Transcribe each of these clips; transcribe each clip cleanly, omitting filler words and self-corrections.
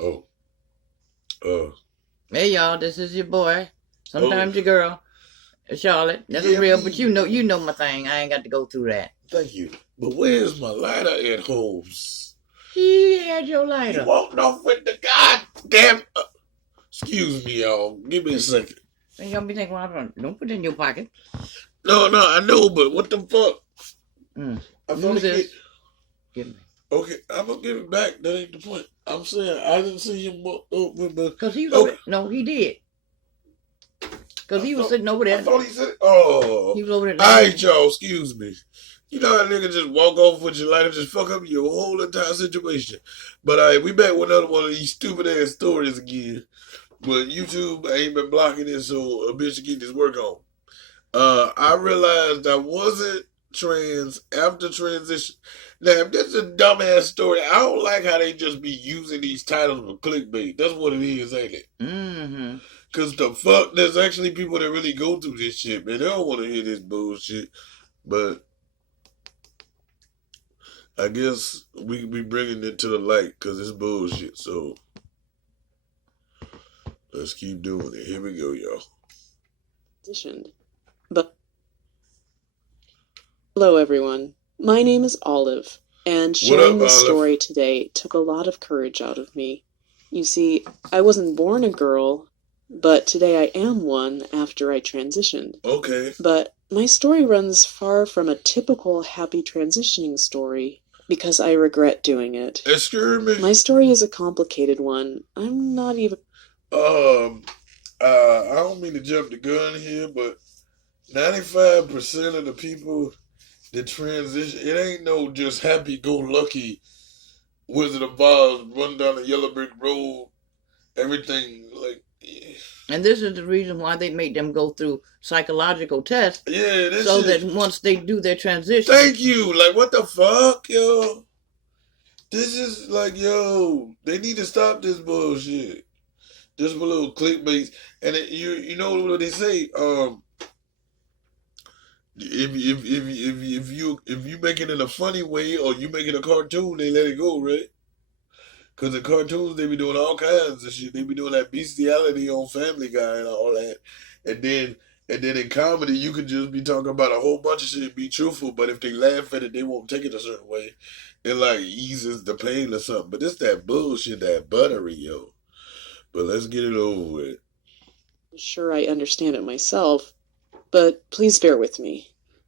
Oh, uh, Hey y'all, this is your boy. oh, Sometimes your girl, Charlotte. That's yeah, real, but me. you know my thing. I ain't got to go through that. Thank you. But where's my lighter at, Holmes? He had your He lighter. walked off with the goddamn. Excuse me, y'all. Give me a second. And y'all be thinking, well, don't put it in your pocket. No, no, I know, but what the fuck? I thought Use he get. this. Give me. Okay, I'm gonna give it back. That ain't the point. I'm saying I didn't see him walk over, but Cause he was okay. over. No, he did. Cause he was thought, sitting over I there. thought he said, "Oh, He was over there. all right, y'all. Excuse me." You know how nigga just walk off with your life and just fuck up your whole entire situation. But we back with another one of these stupid ass stories again. But YouTube ain't been blocking it, so a bitch to get this work on. I realized I wasn't trans after transition. Now, if this is a dumbass story, I don't like how they just be using these titles for clickbait. That's what it is, ain't it? Mm-hmm. Cause the fuck, there's actually people that really go through this shit, man. They don't want to hear this bullshit. But I guess we be bringing it to the light because it's bullshit. So let's keep doing it. Here we go, y'all. But hello, everyone. My name is Olive, and What sharing up, this Olive? story today took a lot of courage out of me. You see, I wasn't born a girl, but today I am one after I transitioned. Okay. But my story runs far from a typical happy transitioning story because I regret doing it. Excuse me. My story is a complicated one. I'm not even. I don't mean to jump the gun here, but 95% of the people that transition, it ain't no just happy-go-lucky Wizard of Oz run down the yellow brick road. Everything like. And this is the reason why they make them go through psychological tests. Yeah, this so shit. that once they do their transition. Thank you. Like, what the fuck, yo? This is like, yo, they need to stop this bullshit. Just a little clickbait, and you know what they say. If you make it in a funny way or you make it a cartoon, they let it go, right? Because in cartoons they be doing all kinds of shit. They be doing that bestiality on Family Guy and all that, and then in comedy you could just be talking about a whole bunch of shit and be truthful. But if they laugh at it, they won't take it a certain way. It like eases the pain or something. But it's that bullshit, that buttery, yo. But let's get it over with. Sure, I understand it myself, but please bear with me.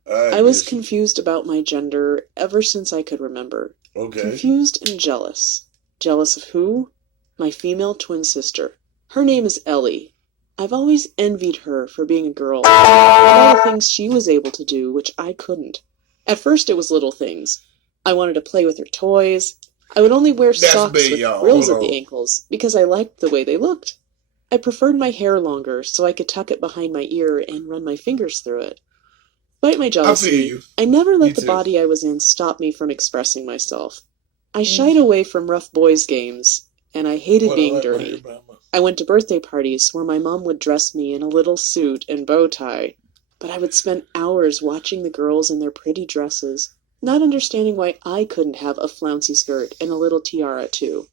I I was miss you. confused about my gender ever since I could remember. Okay. Confused and jealous. Jealous of who? My female twin sister. Her name is Ellie. I've always envied her for being a girl, and all the things she was able to do, which I couldn't. At first it was little things. I wanted to play with her toys. I would only wear That's socks bait, with y'all. frills Hold at the on. ankles because I liked the way they looked. I preferred my hair longer so I could tuck it behind my ear and run my fingers through it. Despite my I feel jealousy, you. I never Me let the too. body I was in stop me from expressing myself. I shied away from rough boys' games, and I hated What I being like my dirty. hair, mama. I went to birthday parties where my mom would dress me in a little suit and bow tie, but I would spend hours watching the girls in their pretty dresses, not understanding why I couldn't have a flouncy skirt and a little tiara too.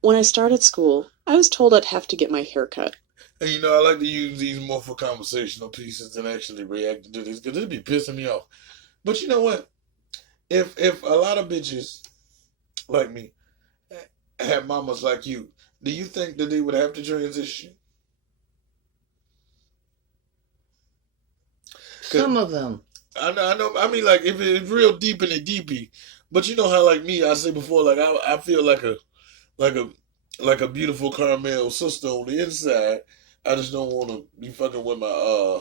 When I started school, I was told I'd have to get my hair cut. And you know, I like to use these more for conversational pieces than actually reacting to this because it'd be pissing me off. But you know what? If a lot of bitches like me had mamas like you, do you think that they would have to transition? Some of them. I know. I mean, like if it's real deep in the deepy, but you know how like me, I said before, like I feel like a like a beautiful caramel sister on the inside. I just don't want to be fucking with my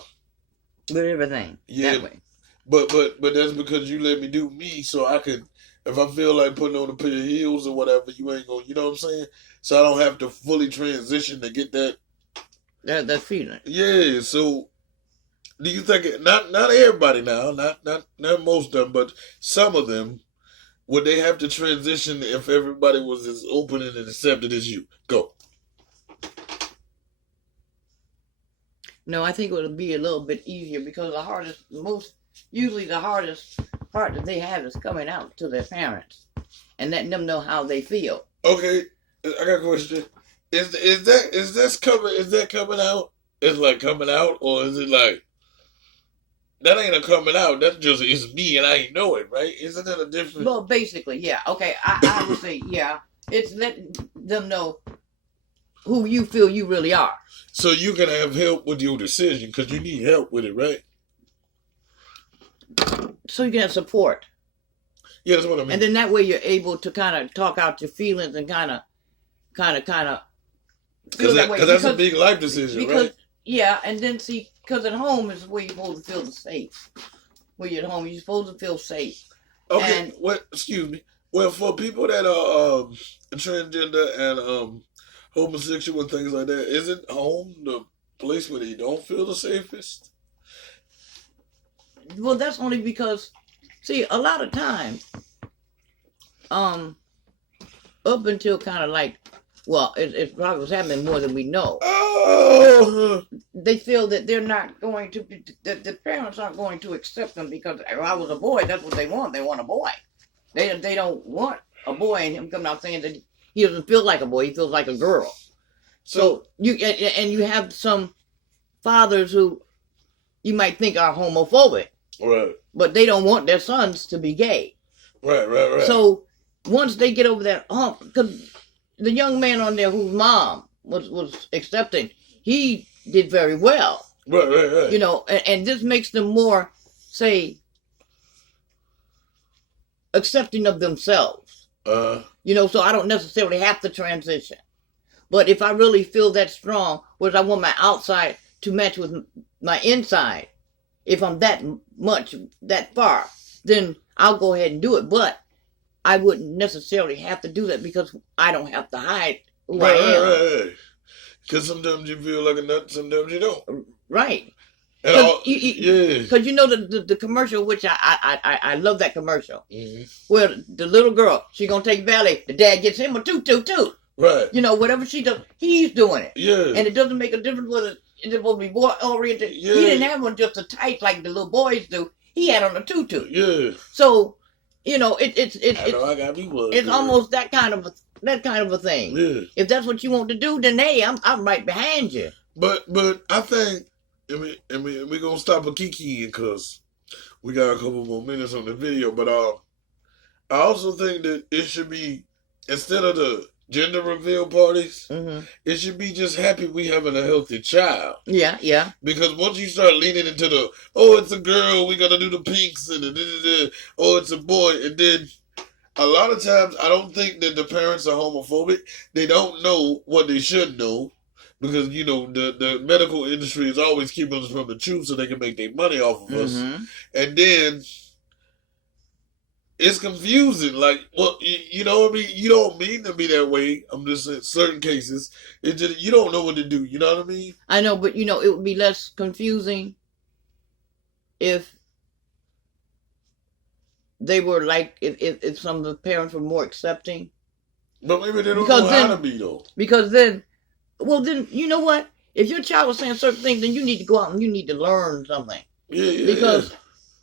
With everything. yeah. That way. But that's because you let me do me, so I could. If I feel like putting on a pair of heels or whatever, you ain't gonna. You know what I'm saying? So I don't have to fully transition to get that. That feeling. Yeah. So do you think not everybody now, not most of them, but some of them would they have to transition if everybody was as open and accepted as you? Go. No, I think it would be a little bit easier because usually the hardest part that they have is coming out to their parents and letting them know how they feel. Okay, I got a question. Is that coming out? It's like coming out, or is it like that ain't a coming out? That's just it's me and I ain't know it, right? Isn't that a different? Well, basically, yeah. Okay, I would say, yeah. It's letting them know who you feel you really are. So you can have help with your decision because you need help with it, right? So you can have support. Yeah, that's what I mean. And then that way you're able to kind of talk out your feelings and kind of feel that way. Because that's a big life decision, right? Yeah, and then see, because at home is where you're supposed to feel safe. Where you're at home, you're supposed to feel safe. Okay, And- excuse me. Well, for people that are transgender and homosexual and things like that, isn't home the place where they don't feel the safest? Well, that's only because, see, a lot of times, up until kind of like, well, it's probably was happening more than we know. Oh, They feel that they're not going to, that the parents aren't going to accept them because if I was a boy, that's what they want. They want a boy. They don't want a boy and him coming out saying that he doesn't feel like a boy. He feels like a girl. So you have some fathers who you might think are homophobic, right, but they don't want their sons to be gay. right. So once they get over that hump, because the young man on there whose mom was accepting, he did very well. Right. You know, and this makes them more, say, accepting of themselves. You know, so I don't necessarily have to transition. But if I really feel that strong, whereas I want my outside to match with my inside, if I'm that far, then I'll go ahead and do it. But I wouldn't necessarily have to do that because I don't have to hide who I am. Right. Because sometimes you feel like a nut, sometimes you don't. Right. Yeah. Because you know the commercial, which I love that commercial, Mm-hmm. where the little girl, she gonna take ballet, the dad gets him a tutu. Right. You know, whatever she does, he's doing it. Yeah. And it doesn't make a difference whether it's supposed to be boy oriented. Yeah. He didn't have one just a tight like the little boys do. He had on a tutu. Yeah. So, you know, it's almost that kind of a thing. Yeah. If that's what you want to do, then hey, I'm right behind you. But I think we're gonna stop a kikiing because we got a couple more minutes on the video. But I also think that it should be, instead of the gender reveal parties, Mm-hmm. it should be just happy we having a healthy child. Yeah. Because once you start leaning into the, oh, it's a girl, we gotta do the pinks and oh, it's a boy, and then a lot of times I don't think that the parents are homophobic. They don't know what they should know. Because, you know, the medical industry is always keeping us from the truth so they can make their money off of us. Mm-hmm. And then it's confusing. Like, well, you know what I mean? You don't mean to be that way. I'm just saying, certain cases, it's just, you don't know what to do. You know what I mean? I know, but, you know, it would be less confusing if they were like, if some of the parents were more accepting. But maybe they don't know how to be, though. Because then, well, then, you know what? If your child was saying certain things, then you need to go out and you need to learn something. Yeah. Because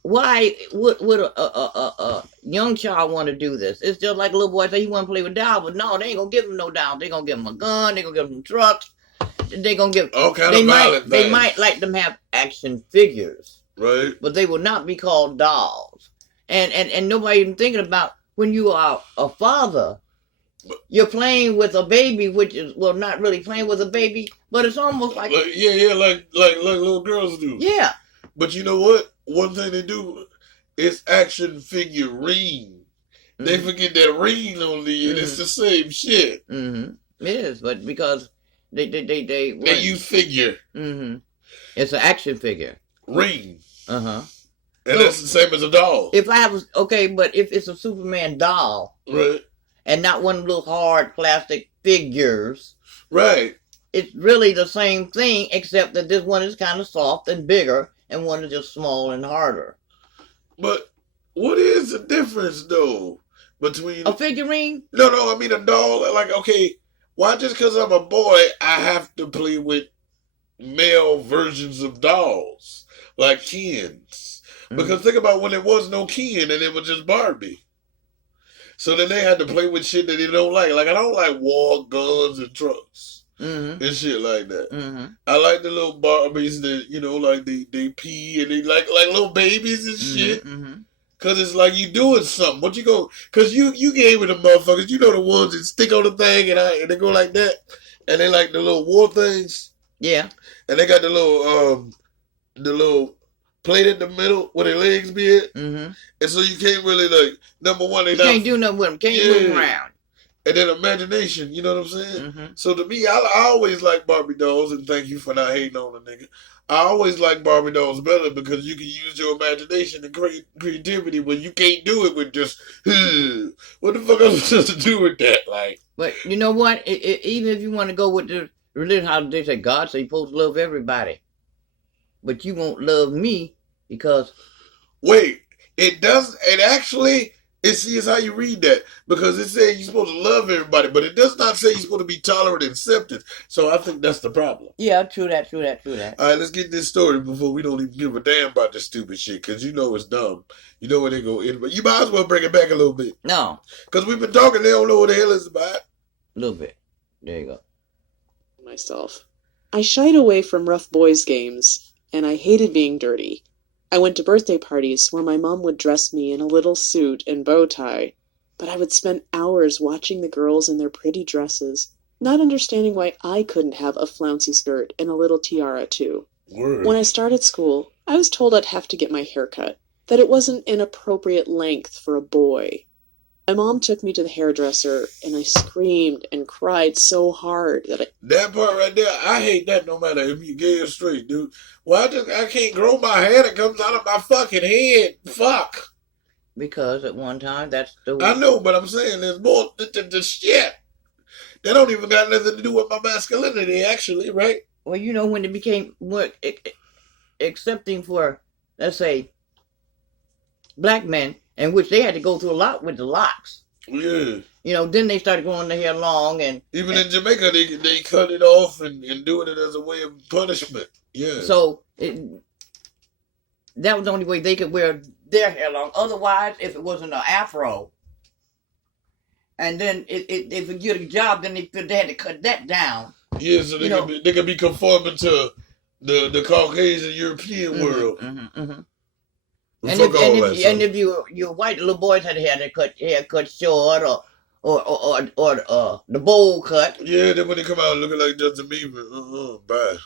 why would a young child want to do this? It's just like a little boy say he want to play with dolls, but no, they ain't gonna give him no dolls. They gonna give him a gun. They gonna give him trucks. They gonna give all kind of violent They things. might let them have action figures, right? But they will not be called dolls. And nobody even thinking about when you are a father. You're playing with a baby, which is, well, not really playing with a baby, but it's almost like like little girls do. Yeah. But you know what? One thing they do is action figurine. Mm-hmm. They forget that ring on the end. Mm-hmm. It's the same shit. Mm-hmm. It is, but because they use figure. Mm-hmm. It's an action figure. Ring. Uh-huh. And that's the same as a doll. But if it's a Superman doll, right, and not one of those hard plastic figures, right, it's really the same thing, except that this one is kind of soft and bigger, and one is just small and harder. But what is the difference, though, between a figurine? No, I mean a doll. Like, okay, why just because I'm a boy, I have to play with male versions of dolls, like Kens? Because think about when there was no Ken and it was just Barbie. So then they had to play with shit that they don't like. Like I don't like war, guns, and trucks Mm-hmm. and shit like that. Mm-hmm. I like the little Barbies that like they pee and they like little babies and shit. Mm-hmm. Cause it's like you doing something. What you go? Cause you gave it to motherfuckers. You know the ones that stick on the thing and they go like that, and they like the little war things. Yeah. And they got the little plate in the middle where their legs be at. Mm-hmm. And so you can't really like number one. They You not, can't do nothing with them. Can't move around. And then imagination, you know what I'm saying? Mm-hmm. So to me, I always like Barbie dolls, and thank you for not hating on the nigga. I always like Barbie dolls better because you can use your imagination and creativity when you can't do it with just, what the fuck am I supposed to do with that? Like, but you know what? Even if you want to go with the religion, how they say God say you're supposed to love everybody, but you won't love me because. Wait, it does. It actually. It's how you read that because it says you're supposed to love everybody, but it does not say you're supposed to be tolerant and accepted. So I think that's the problem. Yeah, true that. All right, let's get this story before we don't even give a damn about this stupid shit because you know it's dumb. You know where they go in, but you might as well bring it back a little bit. No, because we've been talking, they don't know what the hell it's about. A little bit. There you go. Myself. I shied away from rough boys' games, and I hated being dirty. I went to birthday parties where my mom would dress me in a little suit and bow tie, but I would spend hours watching the girls in their pretty dresses, not understanding why I couldn't have a flouncy skirt and a little tiara too. Word. When I started school, I was told I'd have to get my hair cut, that it wasn't an appropriate length for a boy. My mom took me to the hairdresser, and I screamed and cried so hard that part right there, I hate that no matter if you're gay or straight, dude. Why I can't grow my hair that comes out of my fucking head? Fuck. Because at one time, that's the way. I know, but I'm saying there's more the shit. That don't even got nothing to do with my masculinity, actually, right? Well, you know, when it became more accepting for, let's say, black men, in which they had to go through a lot with the locks. Yeah. You know, then they started growing their hair long and... Even in Jamaica, they cut it off and doing it as a way of punishment. Yeah. So, that was the only way they could wear their hair long. Otherwise, if it wasn't an afro, and then if you get a job, then they had to cut that down. Yeah, so they could be conforming to the Caucasian European world. Mm-hmm, mm-hmm. And if you're white, the little boys had hair cut short or the bowl cut. Yeah, then when they come out looking like Justin Bieber, bye.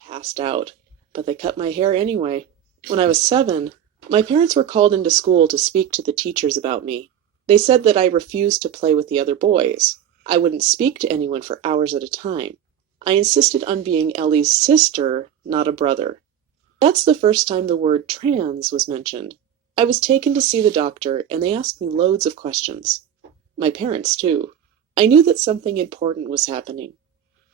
Passed out, but they cut my hair anyway. When I was 7, my parents were called into school to speak to the teachers about me. They said that I refused to play with the other boys. I wouldn't speak to anyone for hours at a time. I insisted on being Ellie's sister, not a brother. That's the first time the word trans was mentioned. I was taken to see the doctor, and they asked me loads of questions. My parents, too. I knew that something important was happening.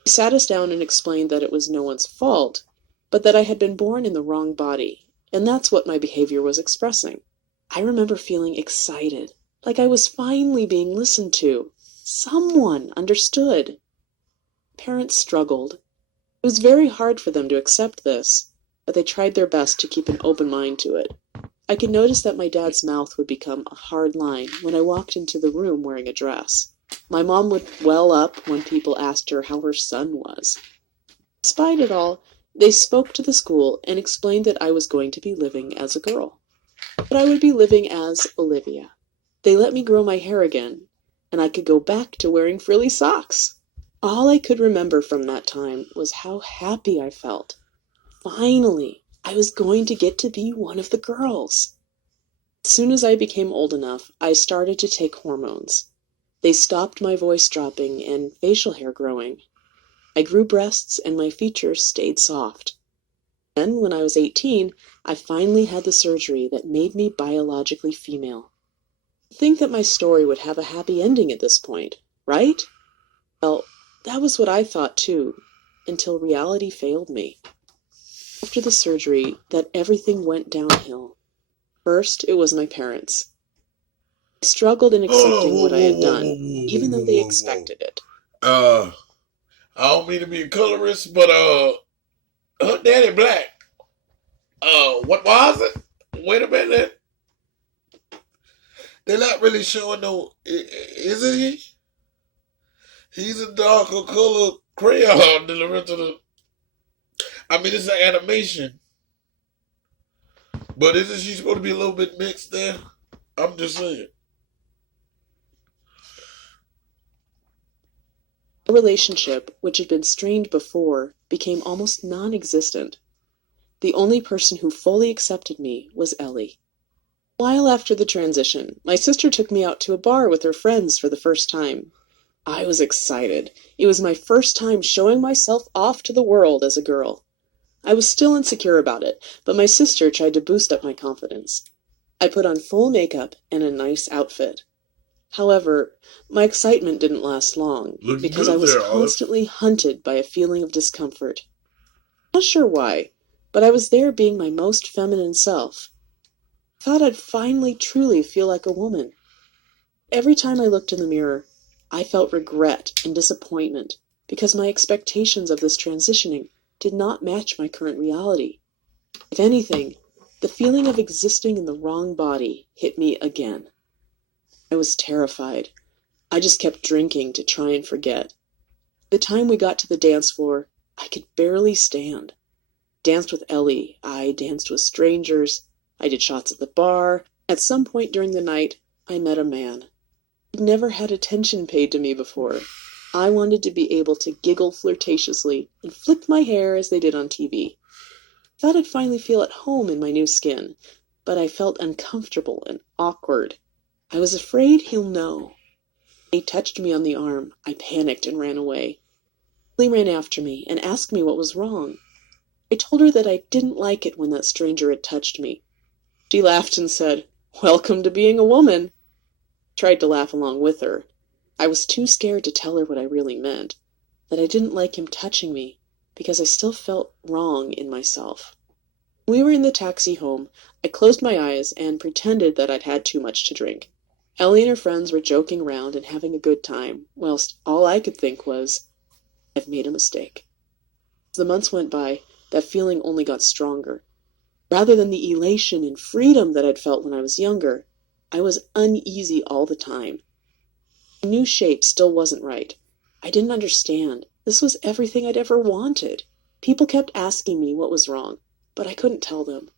They sat us down and explained that it was no one's fault, but that I had been born in the wrong body, and that's what my behavior was expressing. I remember feeling excited, like I was finally being listened to. Someone understood. Parents struggled. It was very hard for them to accept this, but they tried their best to keep an open mind to it. I could notice that my dad's mouth would become a hard line when I walked into the room wearing a dress. My mom would well up when people asked her how her son was. Despite it all, they spoke to the school and explained that I was going to be living as a girl. But I would be living as Olivia. They let me grow my hair again, and I could go back to wearing frilly socks. All I could remember from that time was how happy I felt. Finally, I was going to get to be one of the girls. As soon as I became old enough, I started to take hormones. They stopped my voice dropping and facial hair growing. I grew breasts and my features stayed soft. Then, when I was 18, I finally had the surgery that made me biologically female. You'd think that my story would have a happy ending at this point, right? Well, that was what I thought too, until reality failed me. After the surgery, that everything went downhill. First, it was my parents. I struggled in accepting what I had done, even though they expected it. I don't mean to be a colorist, but her daddy black. What was it? Wait a minute. They're not really showing no. Isn't he? He's a darker color crayon than the rest of the. I mean, it's an animation, but isn't she supposed to be a little bit mixed there? I'm just saying. Our relationship, which had been strained before, became almost non-existent. The only person who fully accepted me was Ellie. A while after the transition, my sister took me out to a bar with her friends for the first time. I was excited. It was my first time showing myself off to the world as a girl. I was still insecure about it, but my sister tried to boost up my confidence. I put on full makeup and a nice outfit. However, my excitement didn't last long, Looking because good I was there, Olive. constantly hunted by a feeling of discomfort. Not sure why, but I was there being my most feminine self. I thought I'd finally truly feel like a woman. Every time I looked in the mirror, I felt regret and disappointment because my expectations of this transitioning did not match my current reality. If anything, the feeling of existing in the wrong body hit me again. I was terrified. I just kept drinking to try and forget. By the time we got to the dance floor, I could barely stand. Danced with Ellie. I danced with strangers. I did shots at the bar. At some point during the night, I met a man. I'd never had attention paid to me before. I wanted to be able to giggle flirtatiously and flick my hair as they did on TV. I thought I'd finally feel at home in my new skin, but I felt uncomfortable and awkward. I was afraid he'll know. He touched me on the arm. I panicked and ran away. Ellie ran after me and asked me what was wrong. I told her that I didn't like it when that stranger had touched me. She laughed and said, "Welcome to being a woman." I tried to laugh along with her. I was too scared to tell her what I really meant, that I didn't like him touching me, because I still felt wrong in myself. When we were in the taxi home, I closed my eyes and pretended that I'd had too much to drink. Ellie and her friends were joking around and having a good time, whilst all I could think was, I've made a mistake. As the months went by, that feeling only got stronger. Rather than the elation and freedom that I'd felt when I was younger, I was uneasy all the time. My new shape still wasn't right. I didn't understand. This was everything I'd ever wanted. People kept asking me what was wrong, but I couldn't tell them.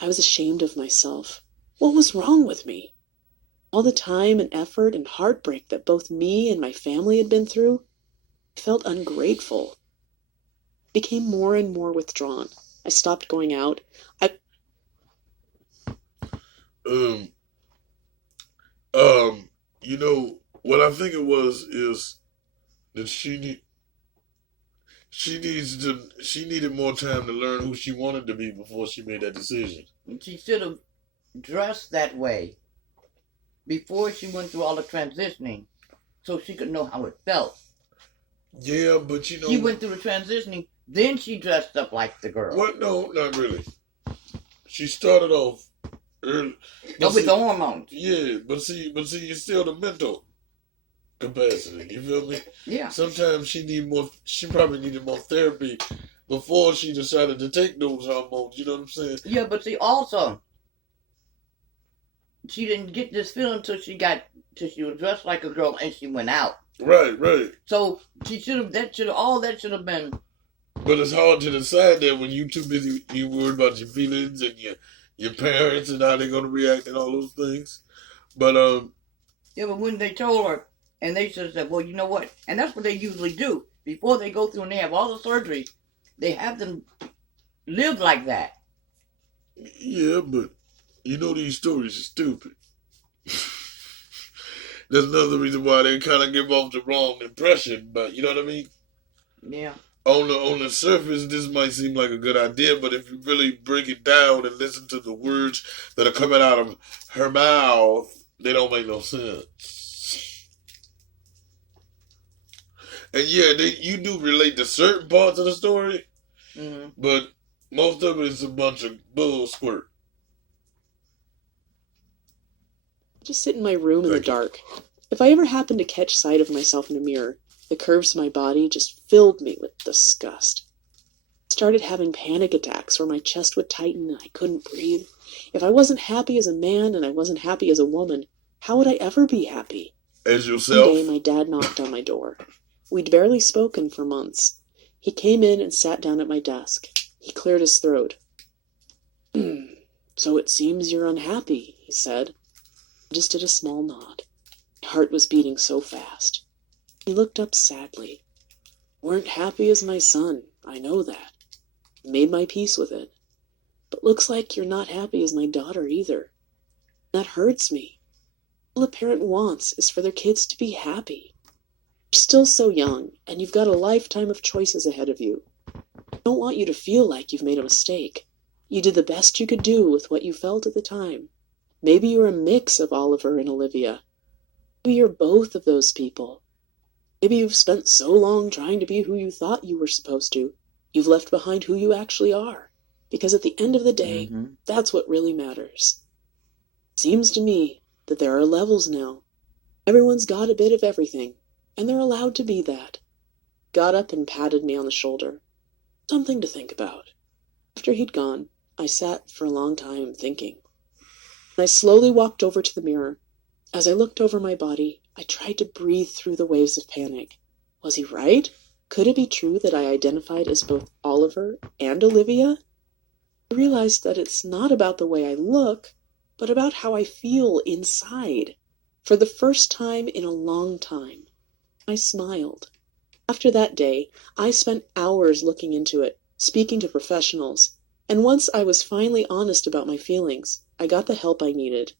I was ashamed of myself. What was wrong with me? All the time and effort and heartbreak that both me and my family had been through, I felt ungrateful. I became more and more withdrawn. I stopped going out. You know, what I think it was is that she needed more time to learn who she wanted to be before she made that decision. She should have dressed that way before she went through all the transitioning, so she could know how it felt. Yeah, but you know, she went through the transitioning, then she dressed up like the girl. What? No, not really. She started off early. With the hormones. Yeah, but see, it's still the mental capacity. You feel me? Yeah. Sometimes she probably needed more therapy before she decided to take those hormones. You know what I'm saying? Yeah, but see, also, she didn't get this feeling till she was dressed like a girl and she went out. Right. So all that should have been. But it's hard to decide that when you too busy, you worried about your feelings and your parents and how they're gonna react and all those things. But yeah, but when they told her, and they just said, well, you know what, and that's what they usually do before they go through and they have all the surgery, they have them live like that. Yeah, but you know these stories are stupid. That's another reason why they kind of give off the wrong impression. But you know what I mean? Yeah. On the surface, this might seem like a good idea, but if you really break it down and listen to the words that are coming out of her mouth, they don't make no sense. And yeah, you do relate to certain parts of the story, but most of it is a bunch of bull squirt. Just sit in my room in the dark. If I ever happened to catch sight of myself in a mirror, the curves of my body just filled me with disgust. I started having panic attacks where my chest would tighten and I couldn't breathe. If I wasn't happy as a man and I wasn't happy as a woman, How would I ever be happy? As yourself? One day, my dad knocked on my door. We'd barely spoken for months. He came in and sat down at my desk. He cleared his throat. So it seems you're unhappy, he said. I just did a small nod. My heart was beating so fast. He looked up sadly. Weren't happy as my son, I know that. Made my peace with it. But looks like you're not happy as my daughter either. That hurts me. All a parent wants is for their kids to be happy. You're still so young, and you've got a lifetime of choices ahead of you. I don't want you to feel like you've made a mistake. You did the best you could do with what you felt at the time. Maybe you're a mix of Oliver and Olivia. Maybe you're both of those people. Maybe you've spent so long trying to be who you thought you were supposed to, you've left behind who you actually are. Because at the end of the day, that's what really matters. It seems to me that there are levels now. Everyone's got a bit of everything, and they're allowed to be that. Got up and patted me on the shoulder. Something to think about. After he'd gone, I sat for a long time thinking. I slowly walked over to the mirror. As I looked over my body, I tried to breathe through the waves of panic. Was he right? Could it be true that I identified as both Oliver and Olivia? I realized that it's not about the way I look, but about how I feel inside. For the first time in a long time, I smiled. After that day, I spent hours looking into it, speaking to professionals, and once I was finally honest about my feelings, I got the help I needed.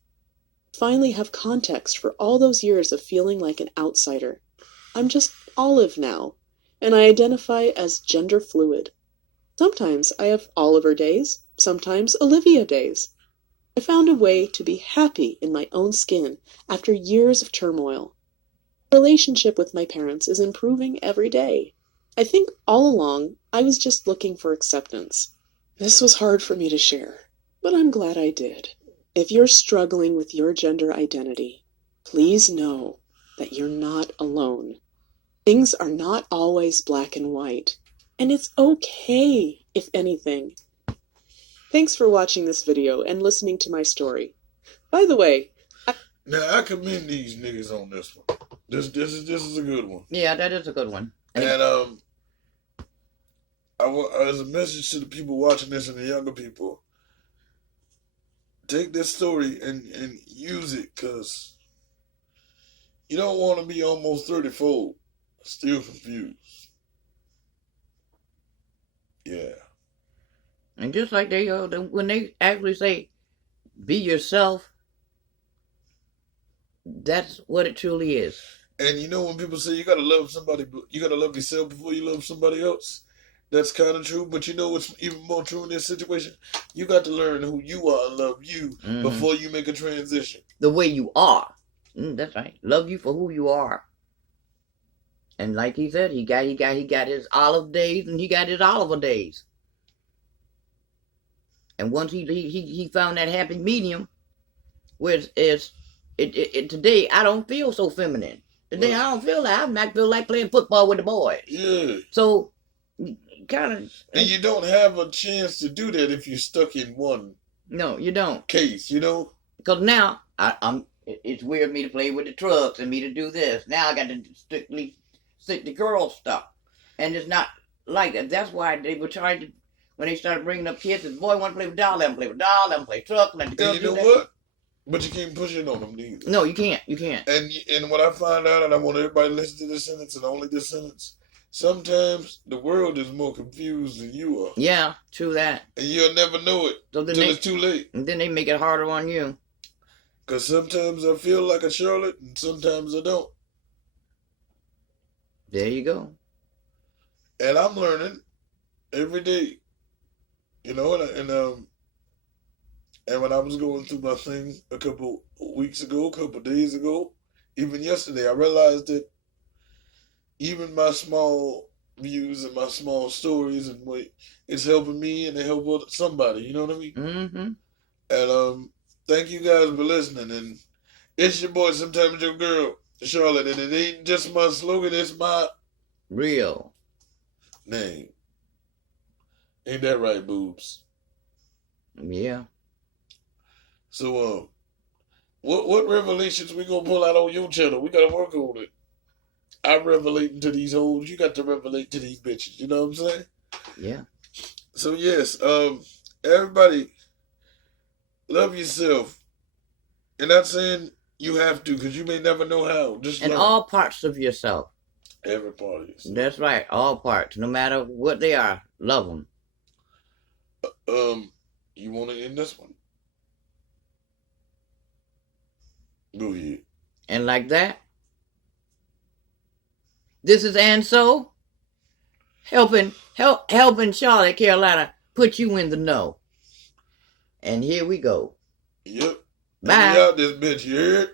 I finally have context for all those years of feeling like an outsider. I'm just Olive now, and I identify as gender fluid. Sometimes I have Oliver days, sometimes Olivia days. I found a way to be happy in my own skin after years of turmoil. My relationship with my parents is improving every day. I think all along I was just looking for acceptance. This was hard for me to share, but I'm glad I did. If you're struggling with your gender identity, please know that you're not alone. Things are not always black and white, and it's okay, if anything. Thanks for watching this video and listening to my story. By the way, Now I commend these niggas on this one. This is a good one. Yeah, that is a good one. And as a message to the people watching this and the younger people, take this story and use it, because you don't want to be almost 30-fold, still confused. Yeah. And just like when they actually say, be yourself, that's what it truly is. And you know when people say you gotta love somebody, you gotta love yourself before you love somebody else? That's kind of true, but you know what's even more true in this situation? You got to learn who you are and love you before you make a transition. The way you are. That's right. Love you for who you are. And like he said, he got his Olive days and he got his Oliver days. And once he found that happy medium, where today I don't feel so feminine. Today I don't feel like I feel like playing football with the boys. Yeah. So kind of. And you don't have a chance to do that if you're stuck in one. No, you don't. Case, you know. Because now it's weird me to play with the trucks and me to do this. Now I got to strictly stick to girl stuff, and it's not like that. That's why they were trying to. When they started bringing up kids, the boy want to play with doll, let him play with doll, let him play truck, let the girl and you do know that. what? But you can't push it on them neither. No, you can't. You can't. And what I find out, and I want everybody to listen to this sentence and only this sentence, sometimes the world is more confused than you are. Yeah, true that. And you'll never know it until it's too late. And then they make it harder on you. Because sometimes I feel like a Charlotte, and sometimes I don't. There you go. And I'm learning every day. You know, and when I was going through my thing a couple weeks ago, a couple days ago, even yesterday, I realized that even my small views and my small stories and what it's helping me and it help somebody. You know what I mean? Mm-hmm. And thank you guys for listening. And it's your boy, sometimes your girl, Charlotte, and it ain't just my slogan; it's my real name. Ain't that right, boobs? Yeah. So What revelations we gonna pull out on your channel? We gotta work on it. I'm revelating to these hoes. You got to revelate to these bitches. You know what I'm saying? Yeah. So yes, everybody, love yourself. And not saying you have to, because you may never know how. Just And learn. all parts of yourself. Every part of yourself. That's right. All parts, no matter what they are, love them. You want to end this one? Go ahead. And like that, this is Anso helping Charlotte, Carolina put you in the know. And here we go. Yep. Bye. We out this bitch, you heard?